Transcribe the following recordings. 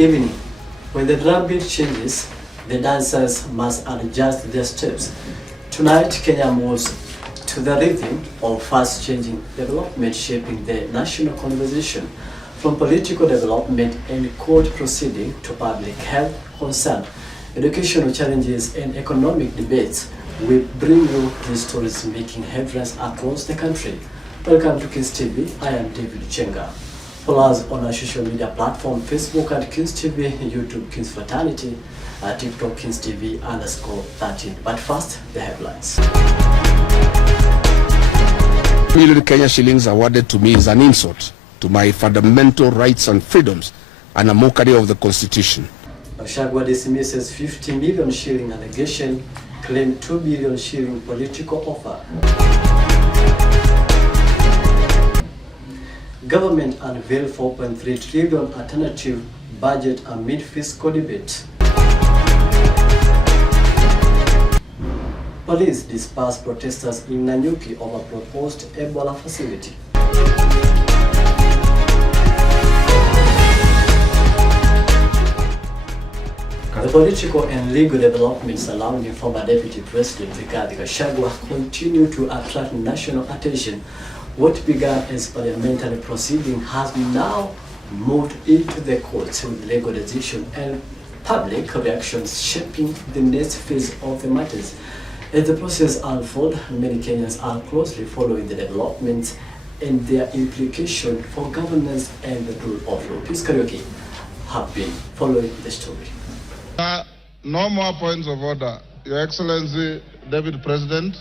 evening. When the drum beat changes, the dancers must adjust their steps. Tonight, Kenya moves to the rhythm of fast-changing development shaping the national conversation. From political development and court proceeding to public health concern, educational challenges and economic debates, we bring you these stories making headlines across the country. Welcome to Kings TV. I am David Chenga. Follow us on our social media platform, Facebook at Kings TV, YouTube Kings Fraternity, TikTok Kings TV_13. But first, the headlines. Million Kenya shillings awarded to me is an insult to my fundamental rights and freedoms and a mockery of the Constitution. Gachagua dismisses 50 million shilling allegation, claimed 2 billion shilling political offer. Government unveiled 4.3 trillion alternative budget amid fiscal debate. Police dispersed protesters in Nanyuki over proposed Ebola facility. The political and legal developments surrounding former Deputy President Rigathi Gachagua continue to attract national attention. What began as parliamentary proceeding has now moved into the courts with legal decision and public reactions shaping the next phase of the matters. As the process unfolds, many Kenyans are closely following the developments and their implication for governance and the rule of law. Please, Karaoke, have been following the story. No more points of order. Your Excellency, Deputy President,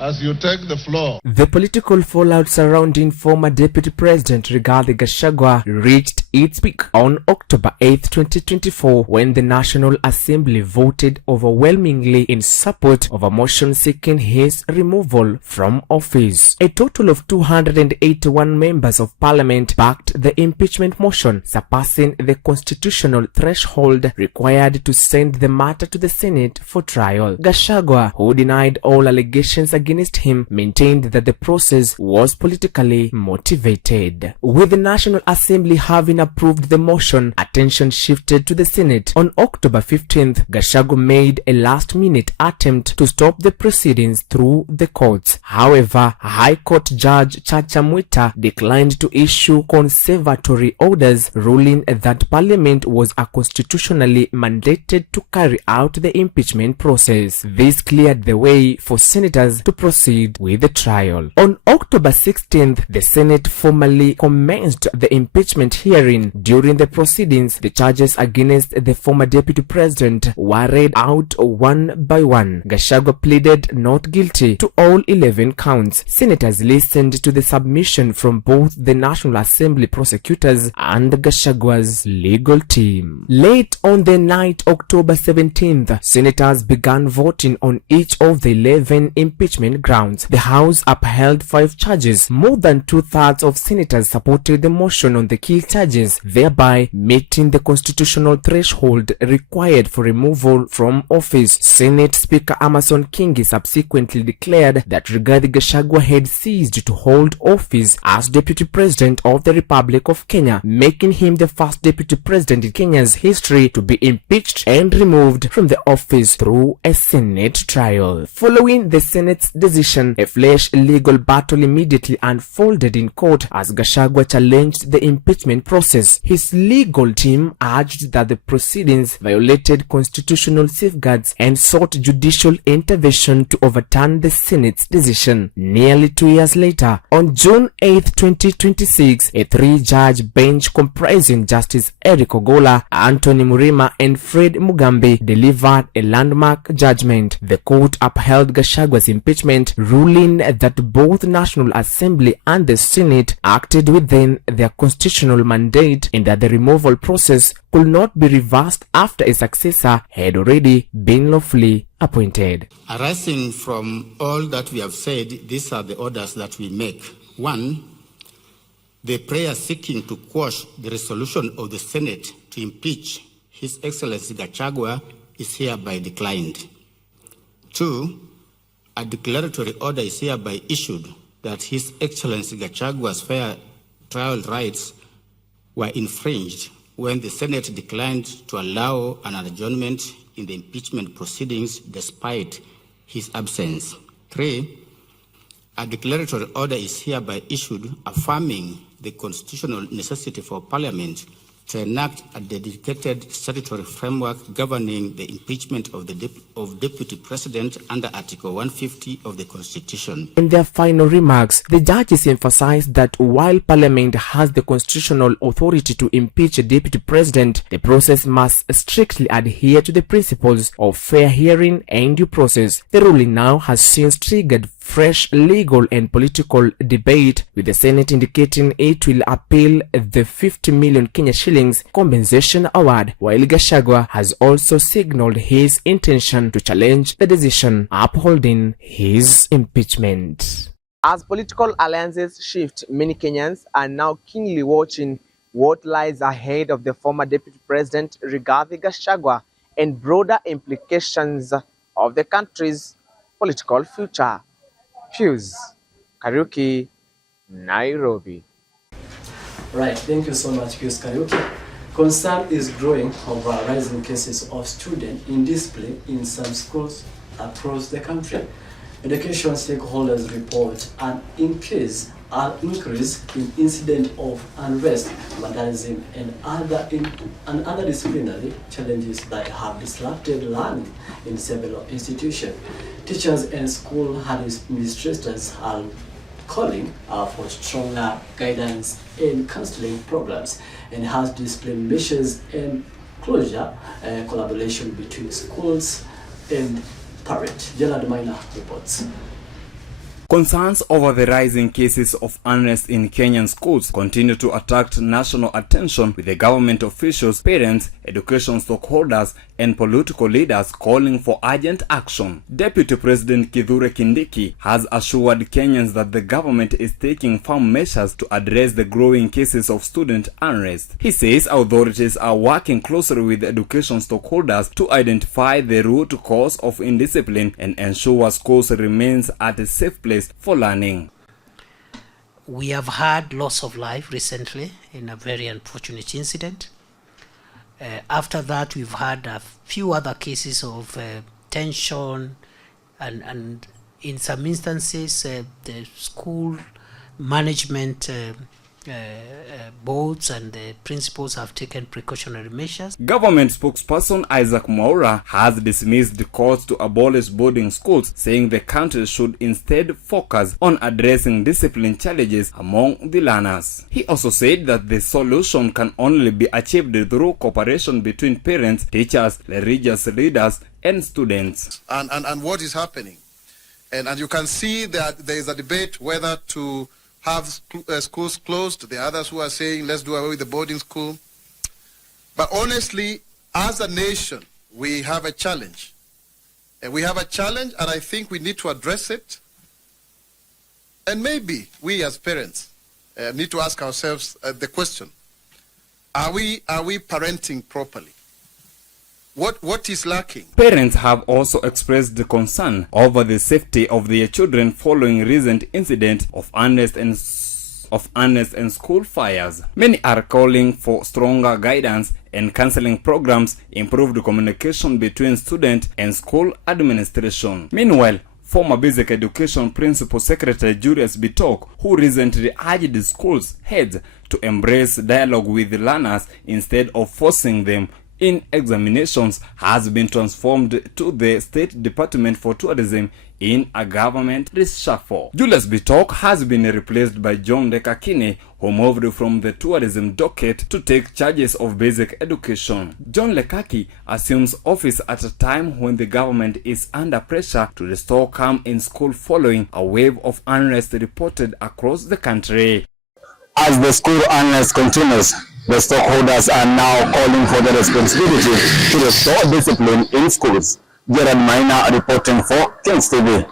as you take the floor. The political fallout surrounding former Deputy President Rigathi Gachagua reached its peak on October 8, 2024, when the National Assembly voted overwhelmingly in support of a motion seeking his removal from office. A total of 281 members of parliament backed the impeachment motion, surpassing the constitutional threshold required to send the matter to the Senate for trial. Gachagua, who denied all allegations against him, maintained that the process was politically motivated. With the National Assembly having approved the motion, attention shifted to the Senate. On October 15th, Gachagua made a last-minute attempt to stop the proceedings through the courts. However, High Court Judge Chacha Mwita declined to issue conservatory orders, ruling that Parliament was constitutionally mandated to carry out the impeachment process. This cleared the way for senators to proceed with the trial. On October 16th, the Senate formally commenced the impeachment hearing. During the proceedings, the charges against the former Deputy President were read out one by one. Gachagua pleaded not guilty to all 11 counts. Senators listened to the submission from both the National Assembly prosecutors and Gachagua's legal team. Late on the night, October 17th, senators began voting on each of the 11 impeachment grounds. The House upheld 5 charges. More than 2/3 of senators supported the motion on the key charges, thereby meeting the constitutional threshold required for removal from office. Senate Speaker Amason Kingi subsequently declared that Rigathi Gachagua had ceased to hold office as Deputy President of the Republic of Kenya, making him the first Deputy President in Kenya's history to be impeached and removed from the office through a Senate trial. Following the Senate's decision, a flesh legal battle immediately unfolded in court as Gachagua challenged the impeachment process. His legal team urged that the proceedings violated constitutional safeguards and sought judicial intervention to overturn the Senate's decision. Nearly 2 years later, on June 8, 2026, a 3-judge bench comprising Justice Eric Ogola, Anthony Murima, and Fred Mugambi delivered a landmark judgment. The court upheld Gachagua's impeachment, ruling that both National Assembly and the Senate acted within their constitutional mandate and that the removal process could not be reversed after a successor had already been lawfully appointed. Arising from all that we have said, these are the orders that we make. 1, the prayer seeking to quash the resolution of the Senate to impeach His Excellency Gachagua is hereby declined. 2, a declaratory order is hereby issued that His Excellency Gachagua's fair trial rights were infringed when the Senate declined to allow an adjournment in the impeachment proceedings despite his absence. 3, a declaratory order is hereby issued affirming the constitutional necessity for Parliament to enact a dedicated statutory framework governing the impeachment of Deputy President under Article 150 of the Constitution. In their final remarks, the judges emphasized that while Parliament has the constitutional authority to impeach a Deputy President, the process must strictly adhere to the principles of fair hearing and due process. The ruling now has since triggered fresh legal and political debate, with the Senate indicating it will appeal the 50 million Kenya shillings compensation award, while Gachagua has also signaled his intention to challenge the decision upholding his impeachment. As political alliances shift, many Kenyans are now keenly watching what lies ahead of the former Deputy President Rigathi Gachagua and broader implications of the country's political future. Fuse Kariuki, Nairobi. Right, thank you so much, Fuse Kariuki. Concern is growing over rising cases of student indiscipline in some schools across the country. Education stakeholders report an increase in incident of unrest, vandalism, and other disciplinary challenges that have disrupted learning in several institutions. Teachers and school administrators are calling for stronger guidance and counseling programs, enhanced discipline measures, and closer collaboration between schools and parents. Gerald Maina reports. Concerns over the rising cases of unrest in Kenyan schools continue to attract national attention, with the government officials, parents, education stakeholders, and political leaders calling for urgent action. Deputy President Kithure Kindiki has assured Kenyans that the government is taking firm measures to address the growing cases of student unrest. He says authorities are working closely with education stakeholders to identify the root cause of indiscipline and ensure schools remains at a safe place for learning. We have had loss of life recently in a very unfortunate incident. After that, we've had a few other cases of tension, and in some instances, the school management boards and the principals have taken precautionary measures. Government spokesperson Isaac Mwaura has dismissed the calls to abolish boarding schools, saying the country should instead focus on addressing discipline challenges among the learners. He also said that the solution can only be achieved through cooperation between parents, teachers, religious leaders, and students. And what is happening? And you can see that there is a debate whether to have schools closed. There are others who are saying, let's do away with the boarding school. But honestly, as a nation, we have a challenge. And we have a challenge, and I think we need to address it. And maybe we as parents need to ask ourselves the question, are we parenting properly? What is lacking? Parents have also expressed the concern over the safety of their children following recent incidents of unrest and school fires. Many are calling for stronger guidance and counseling programs, improved communication between students and school administration. Meanwhile, former Basic Education Principal Secretary Julius Bitok, who recently urged schools heads to embrace dialogue with learners instead of forcing them in examinations, has been transformed to the State Department for Tourism in a government reshuffle. Julius Bitok has been replaced by John Lekakine, who moved from the tourism docket to take charges of basic education. John Lekaki assumes office at a time when the government is under pressure to restore calm in school following a wave of unrest reported across the country. As the school unrest continues, the stockholders are now calling for the responsibility to restore discipline in schools. Gerald Maina reporting for Kings TV.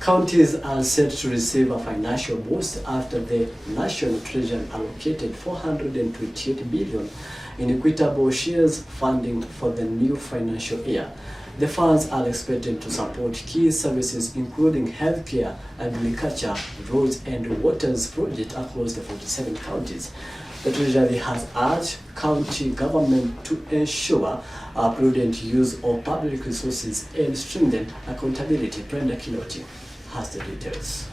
Counties are set to receive a financial boost after the National Treasury allocated 428 billion in equitable shares funding for the new financial year. The funds are expected to support key services including healthcare, agriculture, roads and waters projects across the 47 counties. The Treasury has urged county government to ensure prudent use of public resources and strengthen accountability. Brenda Kinoti has the details.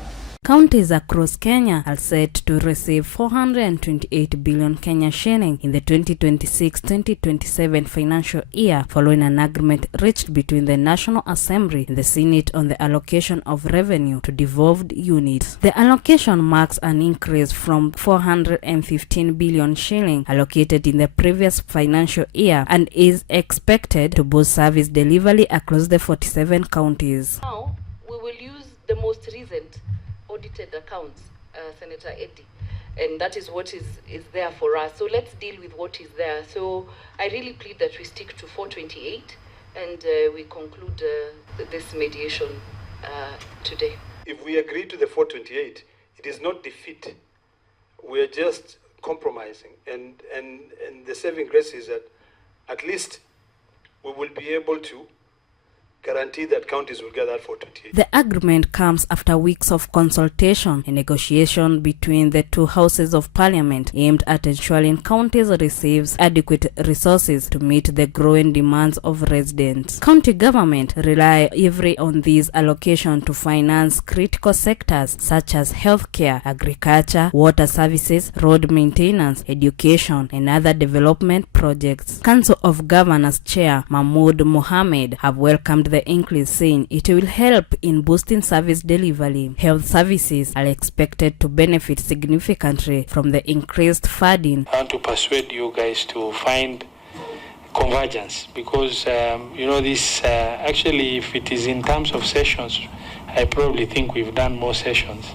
Counties across Kenya are set to receive 428 billion Kenya shilling in the 2026-2027 financial year following an agreement reached between the National Assembly and the Senate on the allocation of revenue to devolved units. The allocation marks an increase from 415 billion shilling allocated in the previous financial year and is expected to boost service delivery across the 47 counties. Now, we will use the most recent audited accounts, Senator Eddie, and that is what is there for us. So let's deal with what is there. So I really plead that we stick to 428 and we conclude this mediation today. If we agree to the 428, it is not defeat. We are just compromising, and the saving grace is that at least we will be able to guarantee that counties will get that 428. The agreement comes after weeks of consultation and negotiation between the two houses of parliament aimed at ensuring counties receives adequate resources to meet the growing demands of residents. County government rely heavily on these allocations to finance critical sectors such as healthcare, agriculture, water services, road maintenance, education, and other development projects. Council of Governors Chair Mahmoud Mohammed have welcomed the increase, saying it will help in boosting service delivery. Health services are expected to benefit significantly from the increased funding. I want to persuade you guys to find convergence because, this actually, if it is in terms of sessions, I probably think we've done more sessions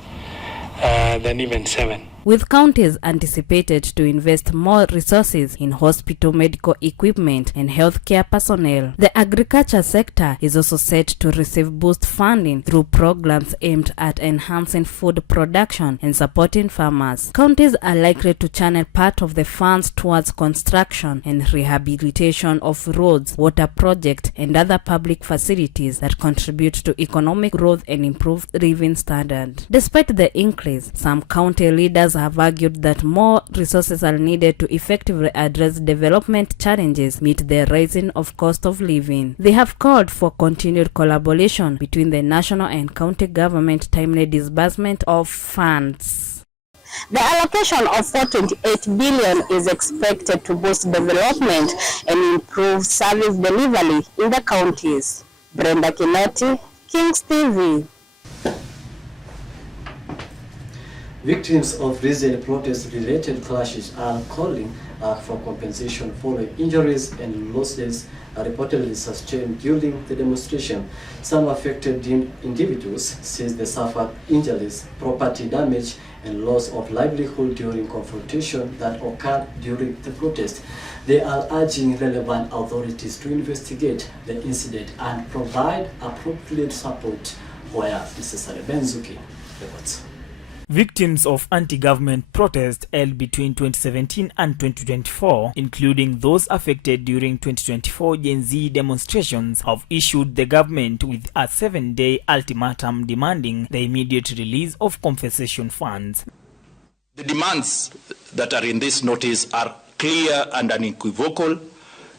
than even 7. With counties anticipated to invest more resources in hospital medical equipment and healthcare personnel, the agriculture sector is also set to receive boost funding through programs aimed at enhancing food production and supporting farmers. Counties are likely to channel part of the funds towards construction and rehabilitation of roads, water projects, and other public facilities that contribute to economic growth and improved living standards. Despite the increase, some county leaders have argued that more resources are needed to effectively address development challenges, meet the rising of cost of living. They have called for continued collaboration between the national and county government timely disbursement of funds. The allocation of 428 billion is expected to boost development and improve service delivery in the counties. Brenda Kinoti, Kings TV. Victims of recent protest-related clashes are calling for compensation following injuries and losses reportedly sustained during the demonstration. Some affected individuals says they suffered injuries, property damage, and loss of livelihood during confrontation that occurred during the protest. They are urging relevant authorities to investigate the incident and provide appropriate support where necessary. Benzuki reports. Victims of anti-government protests held between 2017 and 2024, including those affected during 2024 Gen Z demonstrations, have issued the government with a 7-day ultimatum demanding the immediate release of compensation funds. The demands that are in this notice are clear and unequivocal,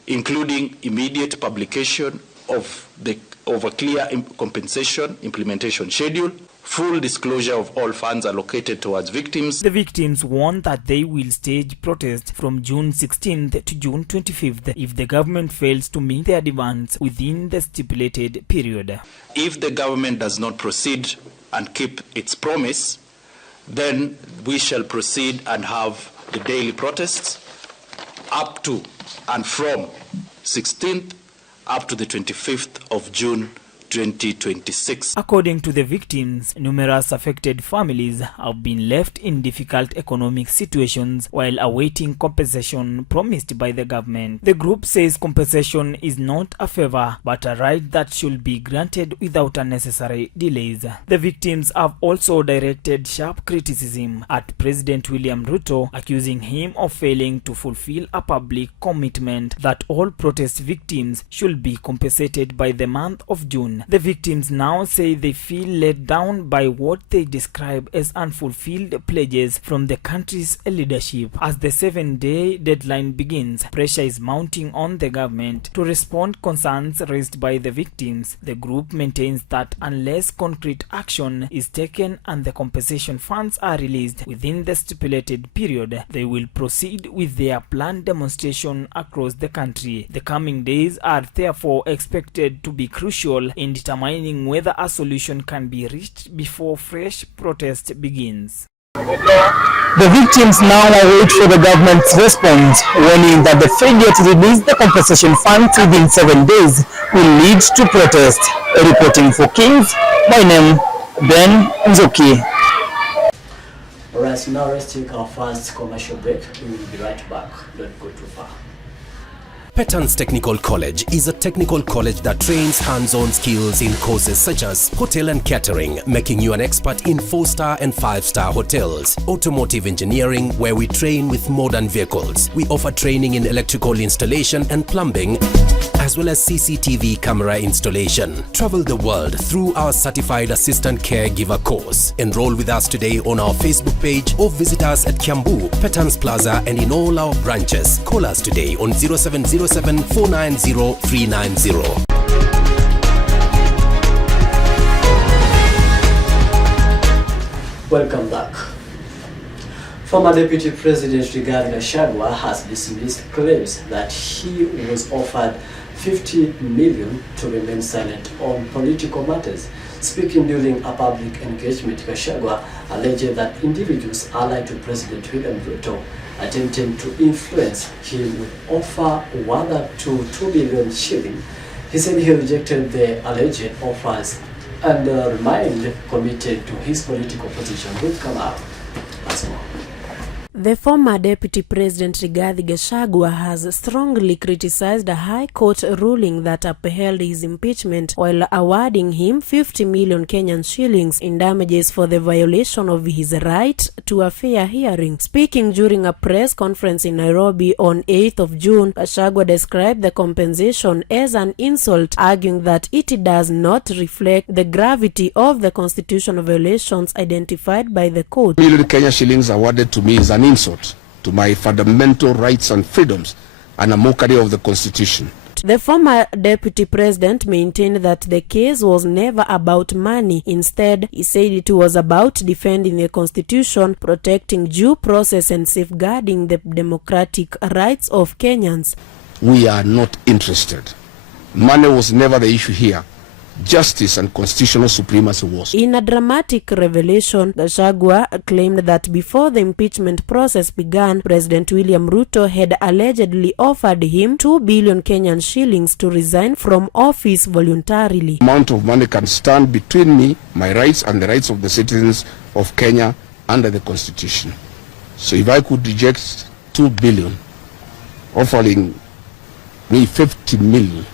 including immediate publication of a clear compensation implementation schedule, full disclosure of all funds allocated towards victims. The victims warn that they will stage protests from June 16th to June 25th if the government fails to meet their demands within the stipulated period. If the government does not proceed and keep its promise, then we shall proceed and have the daily protests up to and from 16th up to the 25th of June 2026. According to the victims, numerous affected families have been left in difficult economic situations while awaiting compensation promised by the government. The group says compensation is not a favor but a right that should be granted without unnecessary delays. The victims have also directed sharp criticism at President William Ruto, accusing him of failing to fulfill a public commitment that all protest victims should be compensated by the month of June. The victims now say they feel let down by what they describe as unfulfilled pledges from the country's leadership. As the 7-day deadline begins, pressure is mounting on the government to respond concerns raised by the victims. The group maintains that unless concrete action is taken and the compensation funds are released within the stipulated period, they will proceed with their planned demonstration across the country. The coming days are therefore expected to be crucial in determining whether a solution can be reached before fresh protest begins. The victims now await for the government's response, warning that the failure to release the compensation funds within 7 days will lead to protest. Reporting for Kings, my name, Ben Nzoki. Alright, now let's take our first commercial break. We will be right back. Don't go too far. Petans Technical College is a technical college that trains hands-on skills in courses such as hotel and catering, making you an expert in 4-star and 5-star hotels, automotive engineering, where we train with modern vehicles. We offer training in electrical installation and plumbing, as well as CCTV camera installation. Travel the world through our certified assistant caregiver course. Enroll with us today on our Facebook page or visit us at Kiambu, Petans Plaza, and in all our branches. Call us today on 0707 490 390. Welcome back. Former Deputy President Rigathi Gachagua has dismissed claims that he was offered 50 million to remain silent on political matters. Speaking during a public engagement, Gachagua alleged that individuals allied to President William Ruto attempting to influence him with offer worth up to 2 billion shillings. He said he rejected the alleged offers and remained committed to his political position. Would come out as well. The former Deputy President Rigathi Gachagua has strongly criticized a High Court ruling that upheld his impeachment while awarding him 50 million Kenyan shillings in damages for the violation of his right to a fair hearing. Speaking during a press conference in Nairobi on 8th of June, Gachagua described the compensation as an insult, arguing that it does not reflect the gravity of the constitutional violations identified by the court. Million Kenya shillings awarded to me is an insult to my fundamental rights and freedoms and a mockery of the Constitution. The former deputy president maintained that the case was never about money. Instead, he said it was about defending the Constitution, protecting due process and safeguarding the democratic rights of Kenyans. We are not interested. Money was never the issue here. Justice and constitutional supremacy was. In a dramatic revelation, Gachagua claimed that before the impeachment process began, President William Ruto had allegedly offered him 2 billion Kenyan shillings to resign from office voluntarily. Amount of money can stand between me, my rights, and the rights of the citizens of Kenya under the Constitution. So if I could reject 2 billion, offering me 50 million,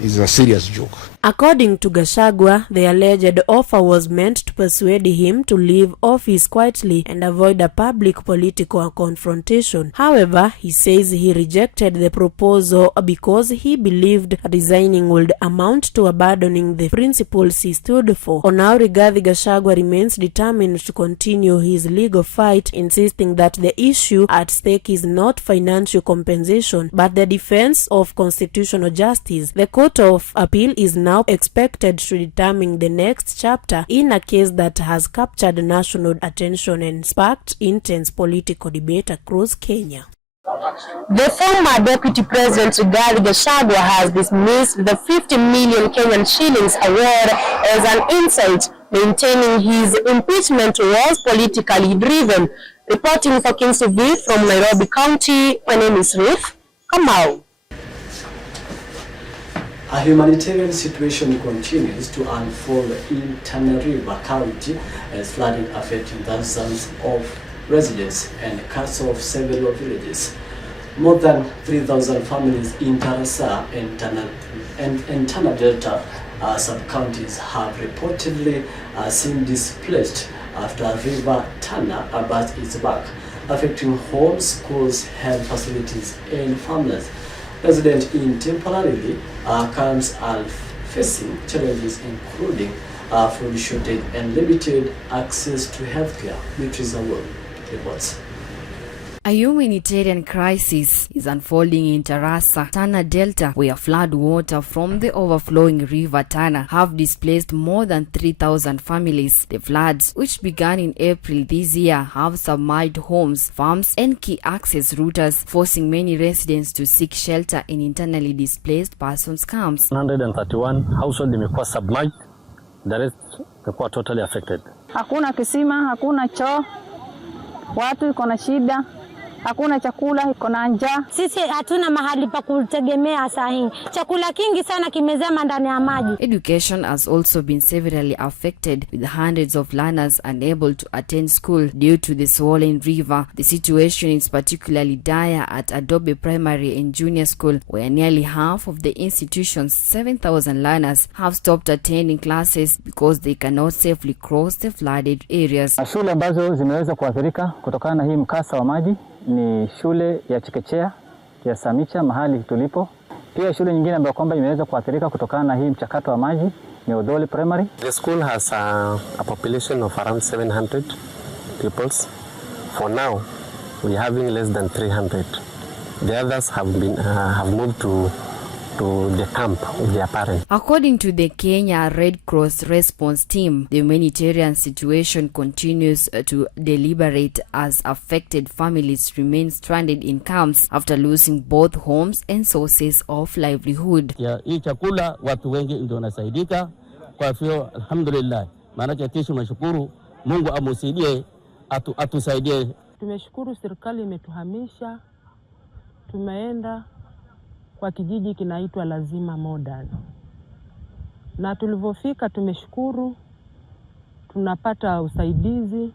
is a serious joke. According to Gachagua, the alleged offer was meant to persuade him to leave office quietly and avoid a public political confrontation. However, he says he rejected the proposal because he believed resigning would amount to abandoning the principles he stood for. For now, Rigathi Gachagua remains determined to continue his legal fight, insisting that the issue at stake is not financial compensation, but the defense of constitutional justice. The Court of Appeal is now expected to determine the next chapter in a case that has captured national attention and sparked intense political debate across Kenya. The former Deputy President Rigathi Gachagua has dismissed the 50 million Kenyan shillings award as an insult, maintaining his impeachment was politically driven. Reporting for Kings TV from Nairobi County, my name is Ruth Kamau. A humanitarian situation continues to unfold in Tana River County as flooding affecting thousands of residents and cuts off several villages. More than 3,000 families in Tarasa and Tana Delta sub-counties have reportedly seen displaced after River Tana burst its back, affecting homes, schools, health facilities, and farmers. Residents in temporarily camps are facing challenges including food shortage and limited access to healthcare, which is a world reports. A humanitarian crisis is unfolding in Tarasa, Tana Delta, where flood water from the overflowing River Tana have displaced more than 3,000 families. The floods, which began in April this year, have submerged homes, farms, and key access routes, forcing many residents to seek shelter in internally displaced persons camps. 131 households imekuwa submerged, the rest imekuwa totally affected. Hakuna kisima, hakuna choo, watu iko na shida. Hakuna chakula, iko na njaa. Sisi hatuna mahali pa kutegemea sahihi. Chakula kingi sana kimezama ndani ya maji. Education has also been severely affected, with hundreds of learners unable to attend school due to the swollen river. The situation is particularly dire at Adobe Primary and Junior School, where nearly half of the institution's 7,000 learners have stopped attending classes because they cannot safely cross the flooded areas. Shule ambazo zimeweza kuathirika kutokana na hii mkasa wa maji ni shule ya chekechea ya Samicha mahali tulipo. Pia shule nyingine ambayo kwamba imeweza kuathirika kutokana na hii mchakato wa maji ni Odoli Primary. The school has a population of around 700 pupils. For now, we are having less than 300. The others have moved to the camp with their parents. According to the Kenya Red Cross response team, the humanitarian situation continues to deliberate as affected families remain stranded in camps after losing both homes and sources of livelihood. Hii chakula watu wengi ndio wanasaidika, kwa hivyo alhamdulillah, maana kesho tunashukuru Mungu amusaidie, atusaidie. Tumeshukuru serikali imetuhamisha, tumeenda kwa kijiji kinaitwa Lazima Modern. Na tulivofika tumeshukuru, tunapata usaidizi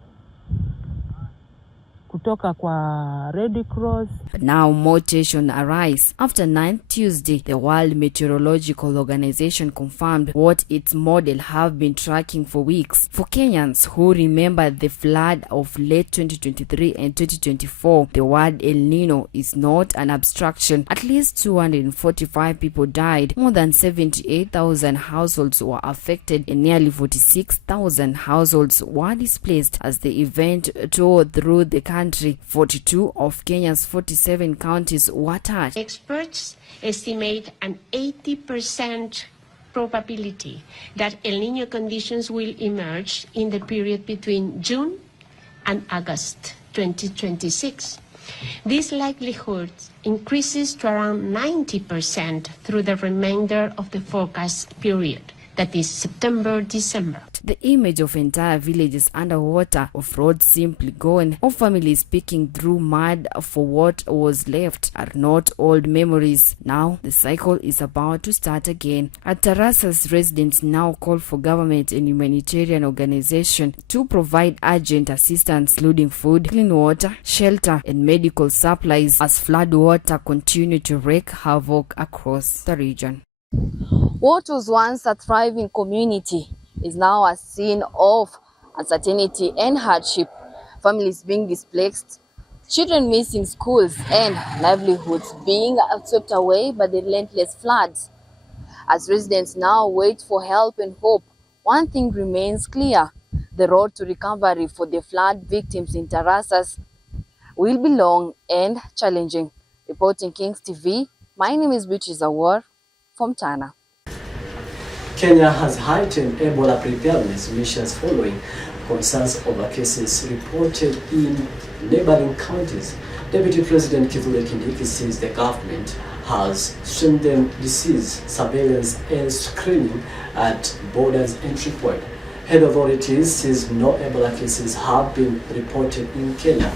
kutoka kwa Red Cross. But now more tension arise. After 9th Tuesday, the World Meteorological Organization confirmed what its model have been tracking for weeks. For Kenyans who remember the flood of late 2023 and 2024, the word El Nino is not an abstraction. At least 245 people died, more than 78,000 households were affected, and nearly 46,000 households were displaced as the event tore through the country. 42 of Kenya's 47 counties were touched. Experts estimate an 80% probability that El Niño conditions will emerge in the period between June and August 2026. This likelihood increases to around 90% through the remainder of the forecast period, that is September-December. The image of entire villages underwater, of roads simply gone, of families picking through mud for what was left are not old memories. Now the cycle is about to start again. At Tarasa's residents now call for government and humanitarian organizations to provide urgent assistance, including food, clean water, shelter, and medical supplies as flood water continue to wreak havoc across the region. What was once a thriving community is now a scene of uncertainty and hardship. Families being displaced, children missing schools, and livelihoods being swept away by the relentless floods. As residents now wait for help and hope, one thing remains clear: the road to recovery for the flood victims in Tarasas will be long and challenging. Reporting Kings TV, my name is Beatrice Awar from Tana. Kenya has heightened Ebola preparedness measures following concerns over cases reported in neighboring counties. Deputy President Kithure Kindiki says the government has strengthened disease surveillance and screening at borders entry point. Health authorities says no Ebola cases have been reported in Kenya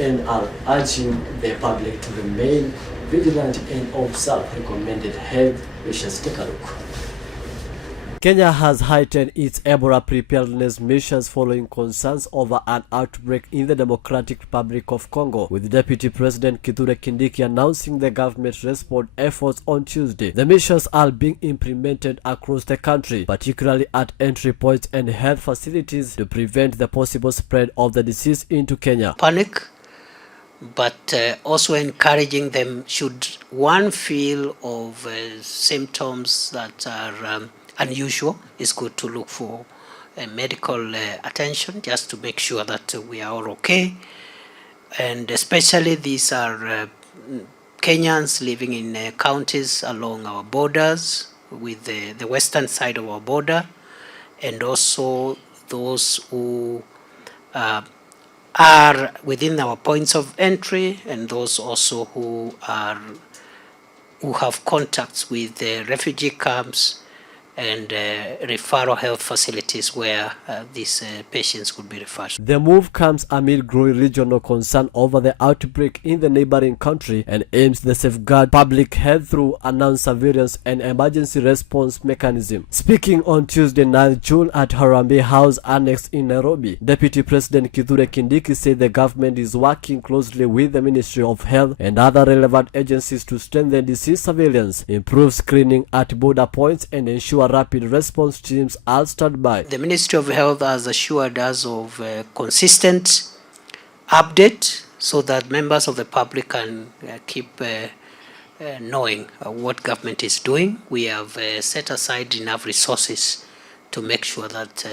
and are urging the public to remain vigilant and observe recommended health Let's take a look. Kenya has heightened its Ebola preparedness measures following concerns over an outbreak in the Democratic Republic of Congo, with Deputy President Kithure Kindiki announcing the government's response efforts on Tuesday. The measures are being implemented across the country, particularly at entry points and health facilities, to prevent the possible spread of the disease into Kenya. Panic, but also encouraging them, should one feel of symptoms that are unusual, it's good to look for medical attention, just to make sure that we are all okay. And especially these are Kenyans living in counties along our borders, with the western side of our border, and also those who are within our points of entry, and those also who have contacts with the refugee camps and referral health facilities where these patients could be referred. The move comes amid growing regional concern over the outbreak in the neighboring country and aims to safeguard public health through announced surveillance and emergency response mechanism. Speaking on Tuesday, 9th June at Harambee House Annex in Nairobi, Deputy President Kithure Kindiki said the government is working closely with the Ministry of Health and other relevant agencies to strengthen disease surveillance, improve screening at border points, and ensure rapid response teams are standby. The Ministry of Health has assured us of consistent update so that members of the public can keep knowing what government is doing. We have set aside enough resources to make sure that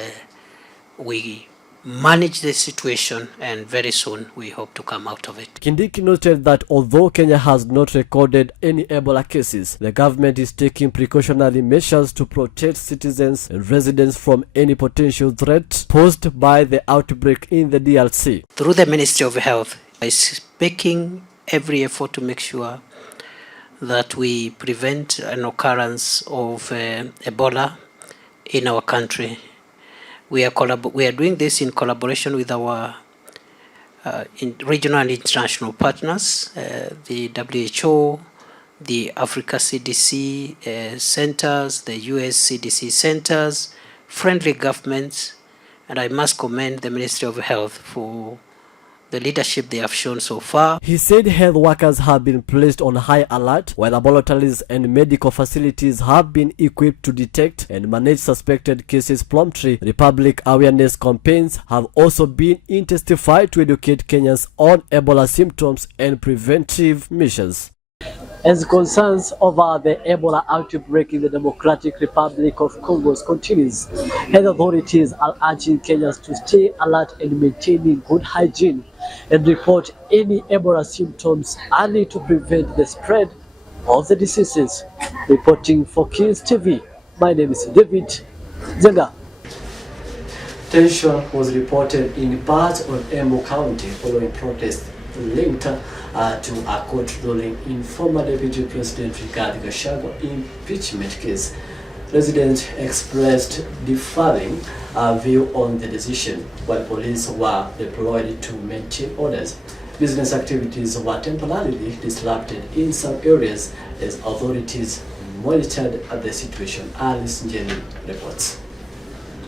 we manage the situation, and very soon we hope to come out of it. Kindiki noted that although Kenya has not recorded any Ebola cases, the government is taking precautionary measures to protect citizens and residents from any potential threat posed by the outbreak in the DRC. Through the Ministry of Health, is making every effort to make sure that we prevent an occurrence of Ebola in our country. We are doing this in collaboration with our regional and international partners, the WHO, the Africa CDC centers, the US CDC centers, friendly governments, and I must commend the Ministry of Health for the leadership they have shown so far. He said health workers have been placed on high alert, while laboratories and medical facilities have been equipped to detect and manage suspected cases promptly. Public awareness campaigns have also been intensified to educate Kenyans on Ebola symptoms and preventive measures. As concerns over the Ebola outbreak in the Democratic Republic of Congo continues, health authorities are urging Kenyans to stay alert and maintaining good hygiene and report any Ebola symptoms early to prevent the spread of the diseases. Reporting for Kings TV, my name is David Zenga. Tension was reported in parts of Embu County following protests linked to a court ruling in former Deputy President Rigathi Gachagua impeachment case. Residents expressed differing view on the decision, while police were deployed to maintain orders. Business activities were temporarily disrupted in some areas as authorities monitored the situation. Alice Njeni reports.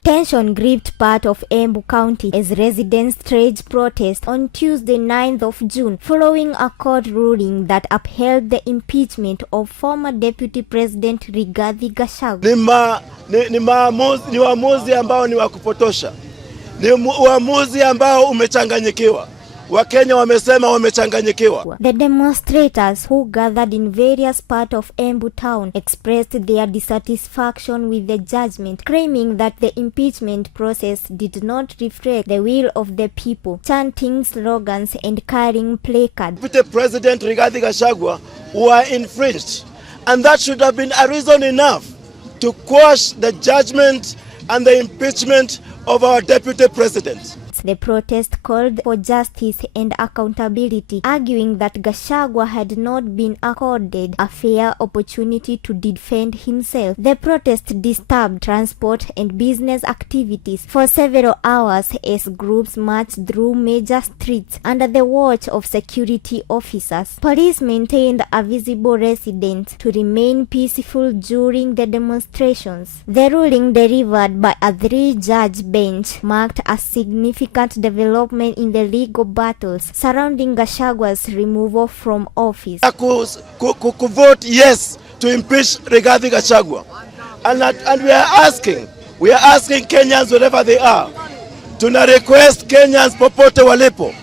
Tension gripped part of Embu County as residents staged protest on Tuesday 9th of June following a court ruling that upheld the impeachment of former Deputy President Rigathi Gachagua. Ni uamuzi ambao ni wa kupotosha. Ni uamuzi ambao umechanganyikiwa. Wakenya wamesema wamechanganyikiwa. The demonstrators who gathered in various parts of Embu town expressed their dissatisfaction with the judgment, claiming that the impeachment process did not reflect the will of the people, chanting slogans and carrying placards. Deputy President Rigathi Gachagua were infringed, and that should have been a reason enough to quash the judgment and the impeachment of our Deputy President. The protest called for justice and accountability, arguing that Gachagua had not been accorded a fair opportunity to defend himself. The protest disturbed transport and business activities for several hours as groups marched through major streets under the watch of security officers. Police maintained a visible residence to remain peaceful during the demonstrations. The ruling delivered by a 3-judge bench marked a significant development in the legal battles surrounding Gachagua's removal from office. Vote yes to impeach Rigathi Gachagua, and we are asking Kenyans wherever they are, tuna request Kenyans popote walipo,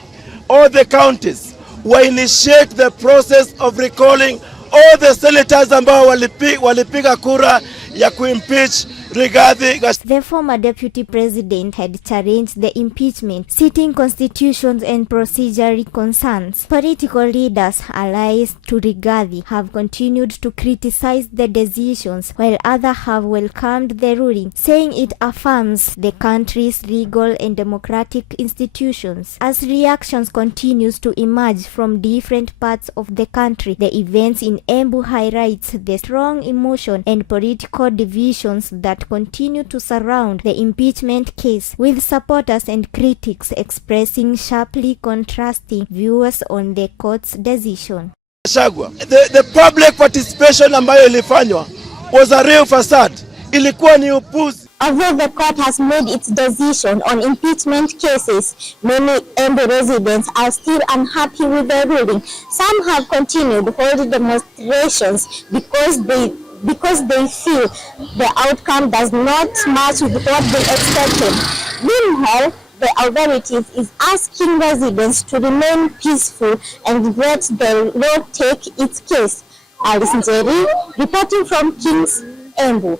all the counties, we initiate the process of recalling all the senators ambao walipiga kura ya kuimpeach Rigathi Gachagua. The former deputy president had challenged the impeachment, citing constitutions and procedural concerns. Political leaders allies to Rigathi have continued to criticize the decisions, while others have welcomed the ruling, saying it affirms the country's legal and democratic institutions. As reactions continues to emerge from different parts of the country, the events in Embu highlights the strong emotion and political divisions that continue to surround the impeachment case, with supporters and critics expressing sharply contrasting views on the court's decision. The public participation ambayo ilifanywa was a real facade. Ilikuwa ni upuzi. Although the court has made its decision on impeachment cases, many Embu residents are still unhappy with the ruling. Some have continued holding demonstrations because they feel the outcome does not match with what they expected. Meanwhile, the authorities is asking residents to remain peaceful and let the law take its case. Alice Njeri, reporting from Kings, Embu.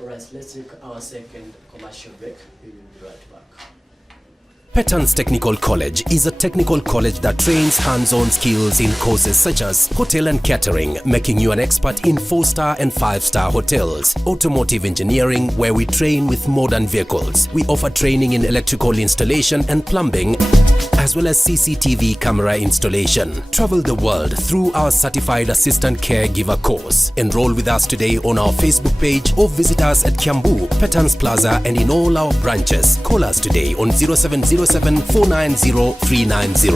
Alright, let's take our second commercial break. We will be right back. Petans Technical College is a technical college that trains hands-on skills in courses such as hotel and catering, making you an expert in 4-star and 5-star hotels, automotive engineering, where we train with modern vehicles. We offer training in electrical installation and plumbing, as well as CCTV camera installation. Travel the world through our certified assistant caregiver course. Enroll with us today on our Facebook page or visit us at Kiambu, Petans Plaza, and in all our branches. Call us today on 0707 490 390.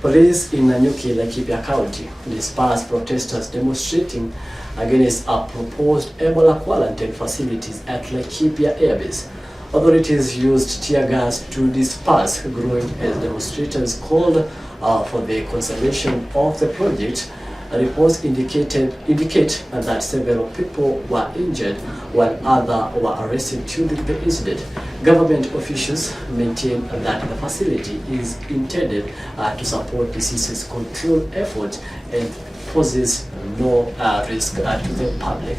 Police in Nanyuki, Laikipia County, dispersed protesters demonstrating against a proposed Ebola quarantine facilities at Laikipia Airbase. Authorities used tear gas to disperse growing as demonstrators called for the conservation of the project. Reports indicate that several people were injured while others were arrested during the incident. Government officials maintain that the facility is intended to support disease control efforts and poses no risk to the public.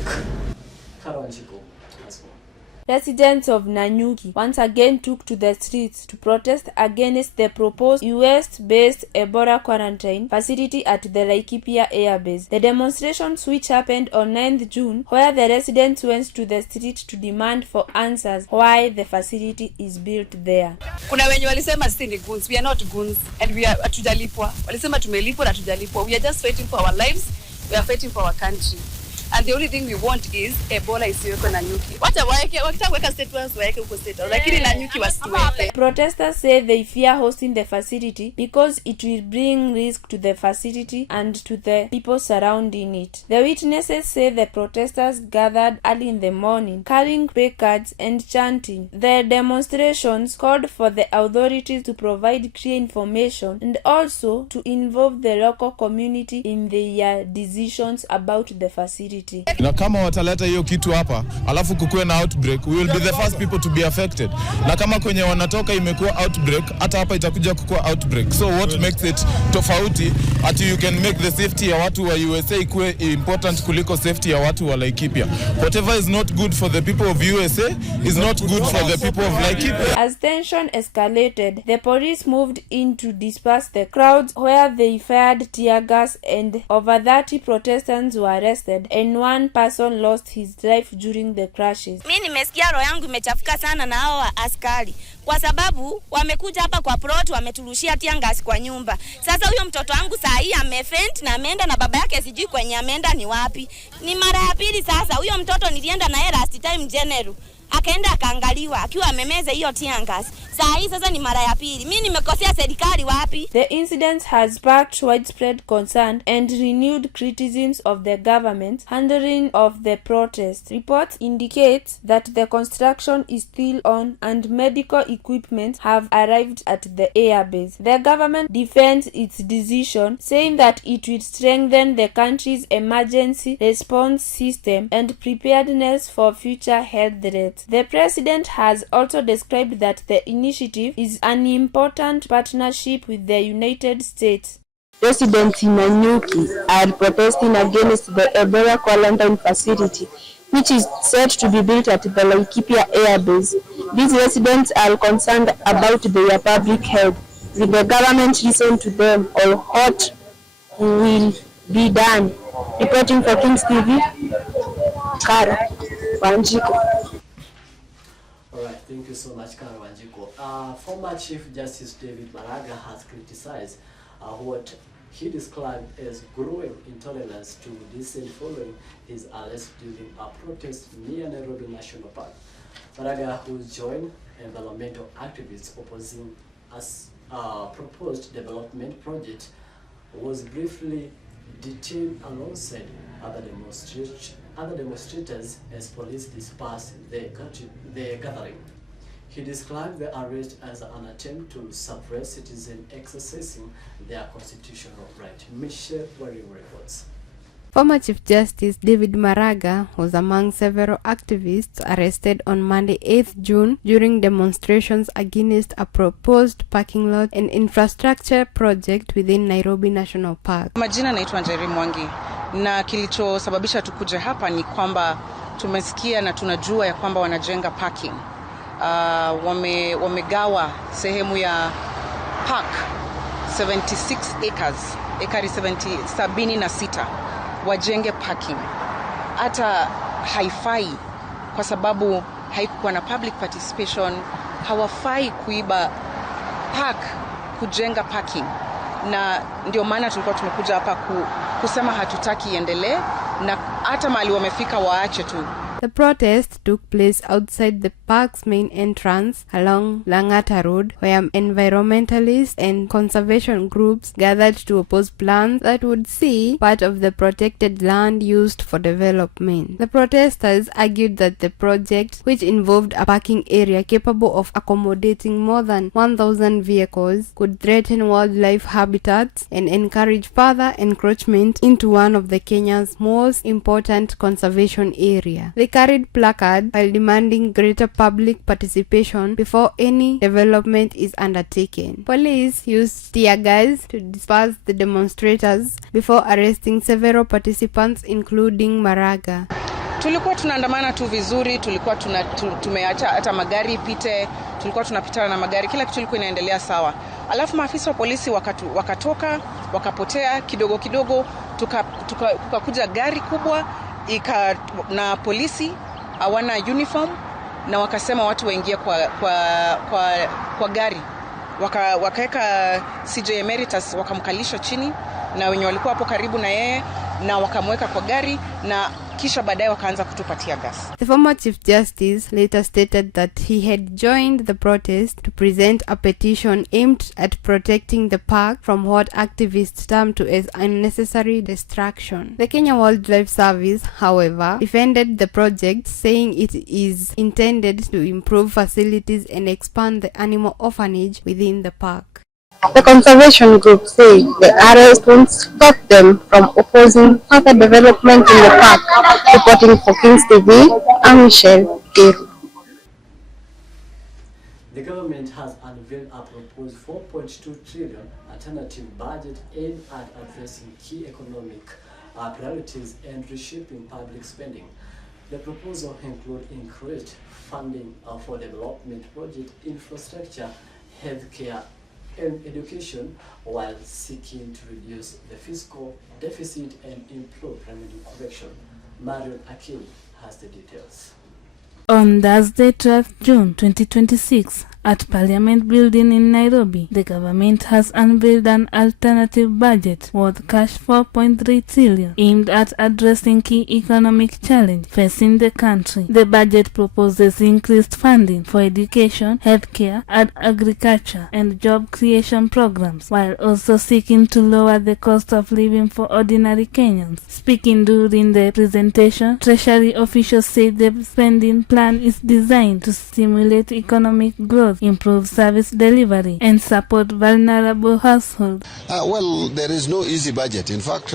Residents of Nanyuki once again took to the streets to protest against the proposed US-based Ebola quarantine facility at the Laikipia Airbase. The demonstrations, which happened on 9th June, where the residents went to the street to demand for answers why the facility is built there. Kuna wenye walisema sisi ni goons. We are not goons and we are hatujalipwa. Walisema tumelipwa na hatujalipwa. We are just fighting for our lives. We are fighting for our country. And the only thing we want is Ebola isiweko Nanyuki. Wakitaka weka state ones waeke huko state. Lakini Nanyuki wasituweke. Protesters say they fear hosting the facility because it will bring risk to the facility and to the people surrounding it. The witnesses say the protesters gathered early in the morning, carrying placards and chanting. The demonstrations called for the authorities to provide clear information and also to involve the local community in their decisions about the facility. stupidity. Na kama wataleta hiyo kitu hapa, alafu kukuwe na outbreak, we will be the first people to be affected. Na kama kwenye wanatoka imekuwa outbreak, hata hapa itakuja kukuwa outbreak. So what makes it tofauti, ati you can make the safety ya watu wa USA ikuwe important kuliko safety ya watu wa Laikipia. Whatever is not good for the people of USA is not good for the people of Laikipia. As tension escalated, the police moved in to disperse the crowds, where they fired tear gas, and over 30 protestants were arrested and one person lost his life during the crashes. Mimi nimesikia roho yangu imechafuka sana na hao askari, kwa sababu wamekuja hapa kwa plot, wameturushia tear gas kwa nyumba. Sasa huyo mtoto wangu saa hii amefaint na ameenda na baba yake sijui kwenye ameenda ni wapi. Ni mara ya pili sasa. Huyo mtoto nilienda naye last time January, akaenda akaangaliwa akiwa amemeza hiyo tear gas. Saa hii sasa ni mara ya pili. Mimi nimekosea serikali wapi? The incident has sparked widespread concern and renewed criticisms of the government's handling of the protest. Reports indicate that the construction is still on and medical equipment have arrived at the airbase. The government defends its decision, saying that it will strengthen the country's emergency response system and preparedness for future health threats. The president has also described that the initiative is an important partnership with the United States. Residents in Nanyuki are protesting against the Ebola quarantine facility, which is set to be built at the Laikipia Air Base. These residents are concerned about their public health. Will the government listen to them, or what will be done? Reporting for Kings TV, Kara Wanjiko. Alright, thank you so much, Kara Wanjiko. Former Chief Justice David Maraga has criticized what he described as growing intolerance to dissent following his arrest during a protest near Nairobi National Park. Maraga, who joined environmental activists opposing a proposed development project, was briefly detained alongside other demonstrators as police dispersed the gathering. He described the arrest as an attempt to suppress citizens exercising their constitutional right. Michelle Warrior reports. Former Chief Justice David Maraga was among several activists arrested on Monday 8th June during demonstrations against a proposed parking lot and infrastructure project within Nairobi National Park. Majina naitwa Njeri Mwangi, na kilichosababisha tukuje hapa ni kwamba tumesikia na tunajua ya kwamba wanajenga parking. Wamegawa sehemu ya park 76 acres, ekari 76 wajenge parking. Hata haifai kwa sababu haikuwa na public participation. Hawafai kuiba park kujenga parking, na ndio maana tulikuwa tumekuja hapa kusema hatutaki iendelee, na hata mali wamefika waache tu. The protest took place outside the park's main entrance along Langata Road, where environmentalists and conservation groups gathered to oppose plans that would see part of the protected land used for development. The protesters argued that the project, which involved a parking area capable of accommodating more than 1,000 vehicles, could threaten wildlife habitats and encourage further encroachment into one of the Kenya's most important conservation areas. They carried placards while demanding greater public participation before any development is undertaken. Police used tear gas to disperse the demonstrators before arresting several participants, including Maraga. Tulikuwa tunaandamana tu vizuri, tulikuwa tumeacha hata magari ipite, tulikuwa tunapitana na magari, kila kitu kilikuwa inaendelea sawa. Alafu maafisa wa polisi wakatoka, wakapotea kidogo kidogo, tukakuja gari kubwa na polisi hawana uniform, na wakasema watu waingie kwa gari. Wakaweka CJ Emeritus, wakamkalisha chini na wenye walikuwa hapo karibu na yeye, na wakamweka kwa gari, na kisha baadaye wakaanza kutupatia gas. The former Chief Justice later stated that he had joined the protest to present a petition aimed at protecting the park from what activists termed to as unnecessary destruction. The Kenya Wildlife Service, however, defended the project, saying it is intended to improve facilities and expand the animal orphanage within the park. The conservation group say the arrest won't stop them from opposing further development in the park. Reporting for Kings TV, I'm Michelle Kiru. The government has unveiled a proposed 4.2 trillion alternative budget aimed at addressing key economic priorities and reshaping public spending. The proposal includes increased funding for development project, infrastructure, healthcare, and education, while seeking to reduce the fiscal deficit and improve revenue collection. Marion Akin has the details. On Thursday, 12 June 2026, at Parliament Building in Nairobi, the government has unveiled an alternative budget worth cash 4.3 trillion aimed at addressing key economic challenges facing the country. The budget proposes increased funding for education, healthcare, and agriculture and job creation programs, while also seeking to lower the cost of living for ordinary Kenyans. Speaking during the presentation, Treasury officials said the spending plan is designed to stimulate economic growth, improve service delivery, and support vulnerable households. Well, there is no easy budget. In fact,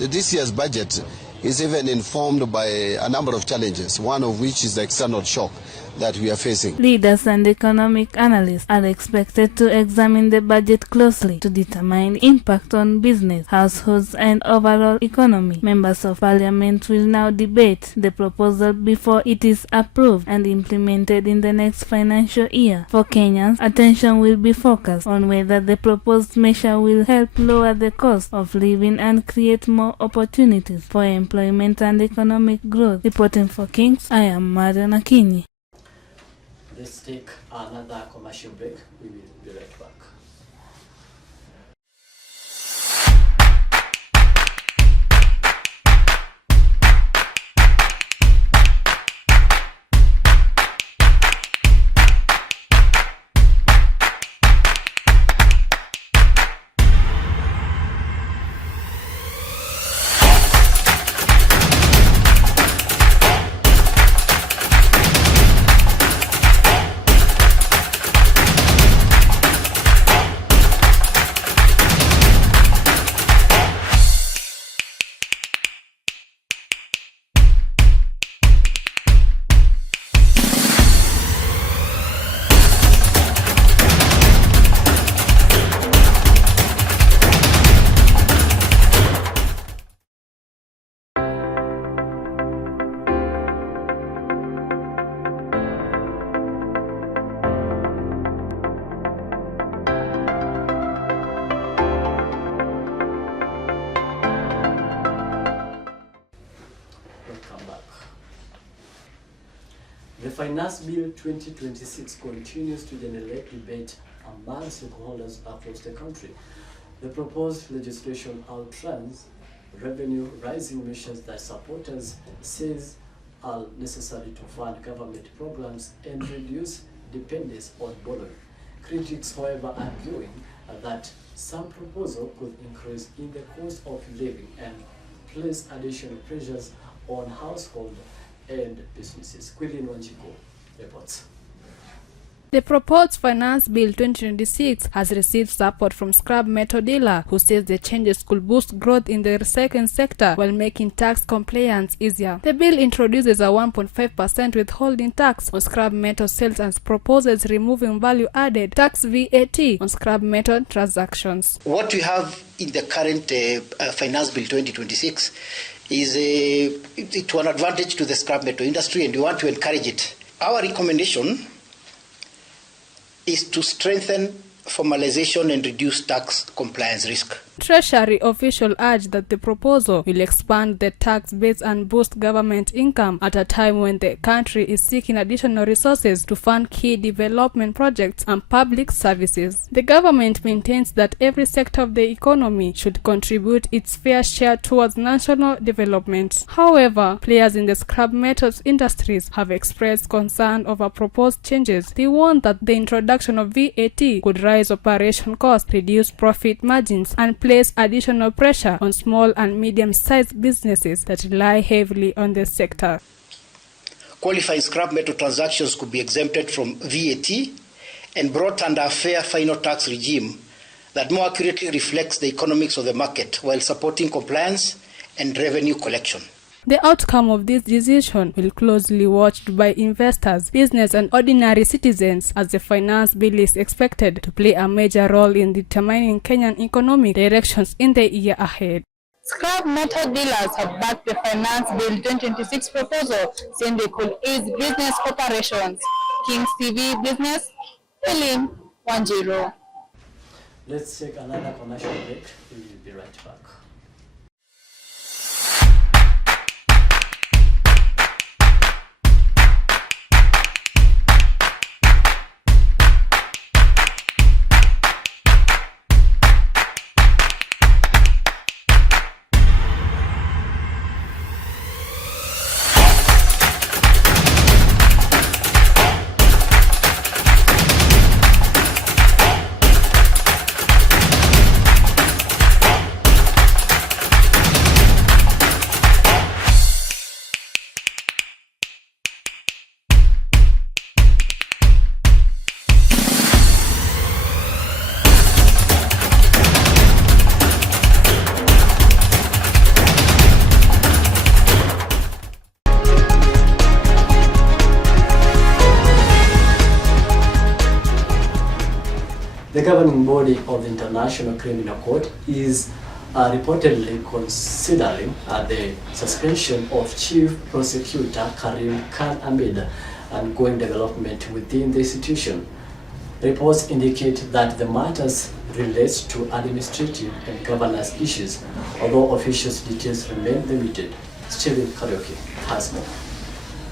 this year's budget is even informed by a number of challenges, one of which is the external shock that we are facing. Leaders and economic analysts are expected to examine the budget closely to determine impact on business, households, and overall economy. Members of Parliament will now debate the proposal before it is approved and implemented in the next financial year. For Kenyans, attention will be focused on whether the proposed measure will help lower the cost of living and create more opportunities for employment and economic growth. Reporting for Kings, I am Marion Akinyi. Let's take another commercial break. We will be right back. The Finance Bill 2026 continues to generate debate among stakeholders across the country. The proposed legislation outlines revenue-rising measures that supporters says are necessary to fund government programs and reduce dependence on borrowing. Critics, however, arguing that some proposals could increase in the cost of living and place additional pressures on households and businesses. Quilin Wanjiko reports. The proposed Finance Bill 2026 has received support from scrap metal dealer who says the changes could boost growth in the recycling sector while making tax compliance easier. The bill introduces a 1.5% withholding tax on scrap metal sales and proposes removing value-added tax VAT on scrap metal transactions. What we have in the current Finance Bill 2026 is to an advantage to the scrap metal industry, and we want to encourage it. Our recommendation is to strengthen formalization and reduce tax compliance risk. Treasury officials urge that the proposal will expand the tax base and boost government income at a time when the country is seeking additional resources to fund key development projects and public services. The government maintains that every sector of the economy should contribute its fair share towards national development. However, players in the scrap metals industries have expressed concern over proposed changes. They warn that the introduction of VAT could raise operation costs, reduce profit margins, and place additional pressure on small and medium-sized businesses that rely heavily on the sector. Qualifying scrap metal transactions could be exempted from VAT, and brought under a fair final tax regime that more accurately reflects the economics of the market while supporting compliance and revenue collection. The outcome of this decision will closely watched by investors, business and ordinary citizens, as the finance bill is expected to play a major role in determining Kenyan economic directions in the year ahead. Scrap metal dealers have backed the Finance Bill 2026 proposal, saying they could ease business operations. Kings TV Business, Eileen 10. Let's take another commercial break. We will be right back. The governing body of the International Criminal Court is reportedly considering the suspension of Chief Prosecutor Karim Khan amid ongoing development within the institution. Reports indicate that the matters relates to administrative and governance issues, although officials' details remain limited. Stephen Karaoke has more.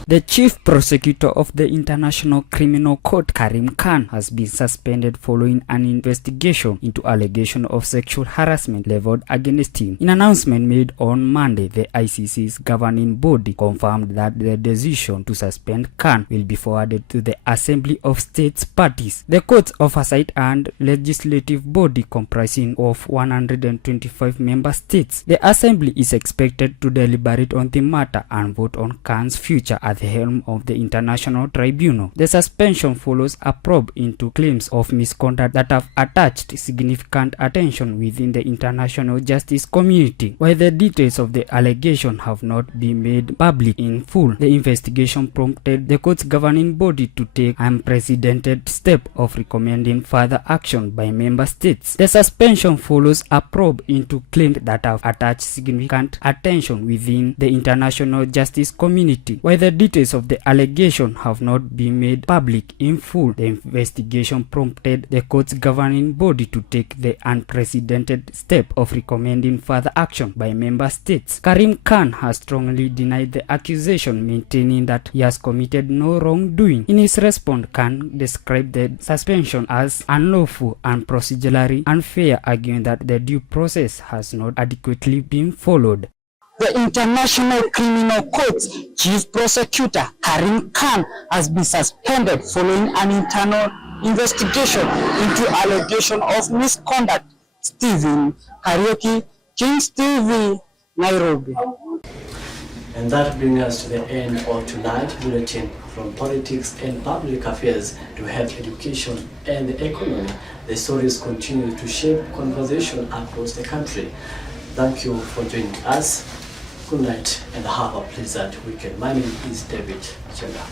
The chief prosecutor of the International Criminal Court, Karim Khan, has been suspended following an investigation into allegations of sexual harassment leveled against him. In an announcement made on Monday, the ICC's governing body confirmed that the decision to suspend Khan will be forwarded to the Assembly of States Parties, the court's oversight and legislative body comprising of 125 member states. The Assembly is expected to deliberate on the matter and vote on Khan's future at the helm of the International Tribunal. The suspension follows a probe into claims of misconduct that have attached significant attention within the international justice community. While the details of the allegation have not been made public in full, the investigation prompted the court's governing body to take an unprecedented step of recommending further action by member states. The suspension follows a probe into claims that have attached significant attention within the international justice community. While the details of the allegation have not been made public in full, the investigation prompted the court's governing body to take the unprecedented step of recommending further action by member states. Karim Khan has strongly denied the accusation, maintaining that he has committed no wrongdoing. In his response, Khan described the suspension as unlawful and procedurally unfair, arguing that the due process has not adequately been followed. The International Criminal Court's Chief Prosecutor Karim Khan has been suspended following an internal investigation into allegation of misconduct. Stephen Karaoke, Kings TV, Nairobi. And that brings us to the end of tonight's bulletin. From politics and public affairs to health education and the economy, the stories continue to shape conversation across the country. Thank you for joining us. Good night and have a pleasant weekend. My name is David Chenga.